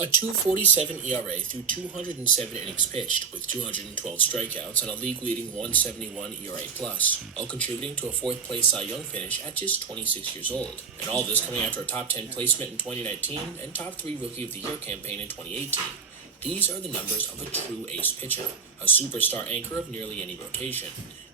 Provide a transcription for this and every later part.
A 2.47 ERA through 207 innings pitched, with 212 strikeouts and a league-leading 171 ERA+, all contributing to a fourth-place Cy Young finish at just 26 years old. And all this coming after a top 10 placement in 2019 and top 3 Rookie of the Year campaign in 2018. These are the numbers of a true ace pitcher, a superstar anchor of nearly any rotation.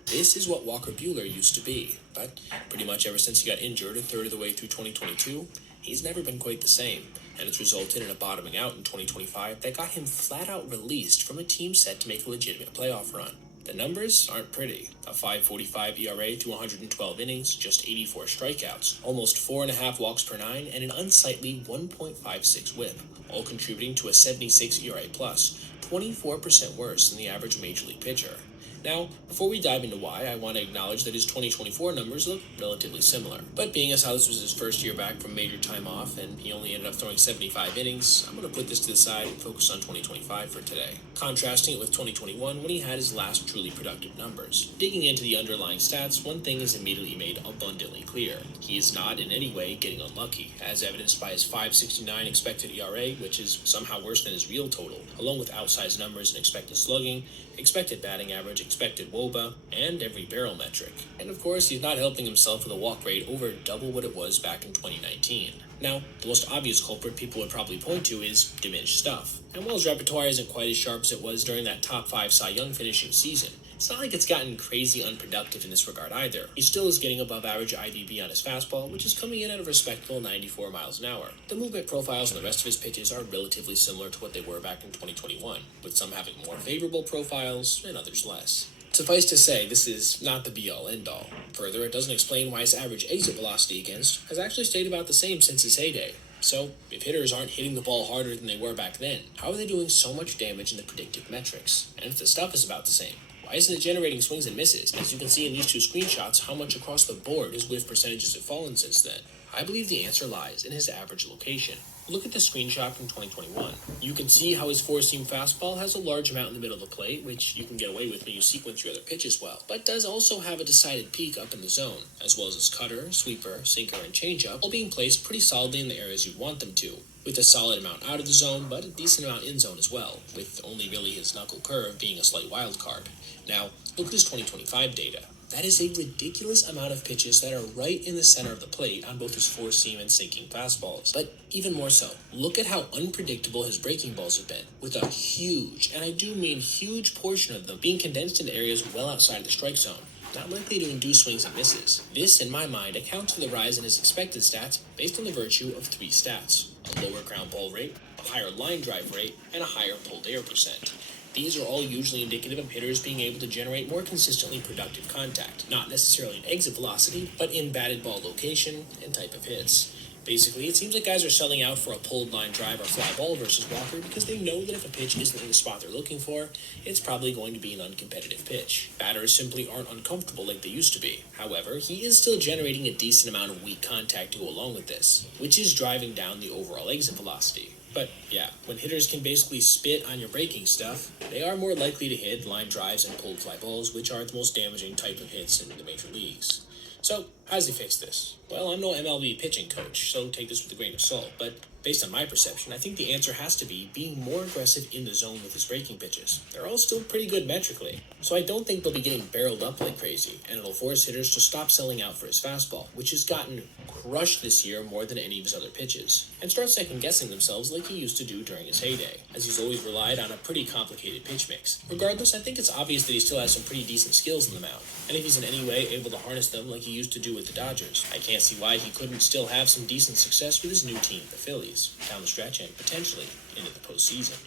This is what Walker Buehler used to be, but pretty much ever since he got injured a third of the way through 2022, he's never been quite the same, and it's resulted in a bottoming out in 2025 that got him flat-out released from a team set to make a legitimate playoff run. The numbers aren't pretty. A 5.45 ERA to 112 innings, just 84 strikeouts, almost 4.5 walks per nine, and an unsightly 1.56 whip, all contributing to a 76 ERA+, 24% worse than the average Major League pitcher. Now, before we dive into why, I want to acknowledge that his 2024 numbers look relatively similar. But being as how this was his first year back from major time off, and he only ended up throwing 75 innings, I'm going to put this to the side and focus on 2025 for today, contrasting it with 2021 when he had his last truly productive numbers. Digging into the underlying stats, one thing is immediately made abundantly clear. He is not in any way getting unlucky, as evidenced by his 5.69 expected ERA, which is somehow worse than his real total, along with outsized numbers in expected slugging, expected batting average, expected WOBA, and every barrel metric. And of course, he's not helping himself with a walk rate over double what it was back in 2019. Now, the most obvious culprit people would probably point to is diminished stuff. And while his repertoire isn't quite as sharp as it was during that top 5 Cy Young finishing season, it's not like it's gotten crazy unproductive in this regard either. He still is getting above average IDB on his fastball, which is coming in at a respectable 94 miles an hour. The movement profiles on the rest of his pitches are relatively similar to what they were back in 2021, with some having more favorable profiles and others less. Suffice to say, this is not the be-all, end-all. Further, it doesn't explain why his average exit velocity against has actually stayed about the same since his heyday. So, if hitters aren't hitting the ball harder than they were back then, how are they doing so much damage in the predictive metrics? And if the stuff is about the same, why isn't it generating swings and misses? As you can see in these two screenshots, how much across the board his whiff percentages have fallen since then. I believe the answer lies in his average location. Look at the screenshot from 2021. You can see how his four-seam fastball has a large amount in the middle of the plate, which you can get away with when you sequence your other pitches well, but does also have a decided peak up in the zone, as well as his cutter, sweeper, sinker, and changeup, all being placed pretty solidly in the areas you want them to, with a solid amount out of the zone, but a decent amount in zone as well, with only really his knuckle curve being a slight wild card. Now, look at his 2025 data. That is a ridiculous amount of pitches that are right in the center of the plate on both his four-seam and sinking fastballs. But even more so, look at how unpredictable his breaking balls have been, with a huge, and I do mean huge portion of them being condensed into areas well outside of the strike zone, not likely to induce swings and misses. This, in my mind, accounts for the rise in his expected stats based on the virtue of 3 stats: a lower ground ball rate, a higher line drive rate, and a higher pulled air percent. These are all usually indicative of hitters being able to generate more consistently productive contact, not necessarily in exit velocity, but in batted ball location and type of hits. Basically, it seems like guys are selling out for a pulled line drive or fly ball versus Walker because they know that if a pitch isn't in the spot they're looking for, it's probably going to be an uncompetitive pitch. Batters simply aren't uncomfortable like they used to be. However, he is still generating a decent amount of weak contact to go along with this, which is driving down the overall exit velocity. But yeah, when hitters can basically spit on your breaking stuff, they are more likely to hit line drives and pulled fly balls, which are the most damaging type of hits in the major leagues. So, how does he fix this? Well, I'm no MLB pitching coach, so take this with a grain of salt, but based on my perception, I think the answer has to be being more aggressive in the zone with his breaking pitches. They're all still pretty good metrically, so I don't think they'll be getting barreled up like crazy, and it'll force hitters to stop selling out for his fastball, which has gotten crushed this year more than any of his other pitches, and start second-guessing themselves like he used to do during his heyday, as he's always relied on a pretty complicated pitch mix. Regardless, I think it's obvious that he still has some pretty decent skills in the mound, and if he's in any way able to harness them like he used to do with the Dodgers, I can't see why he couldn't still have some decent success with his new team, the Phillies, down the stretch and potentially into the postseason.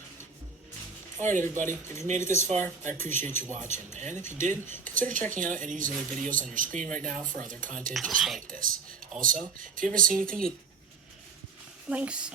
Alright everybody, if you made it this far, I appreciate you watching, and if you did, consider checking out any of these other videos on your screen right now for other content just like this. Also, if you ever see anything you... Links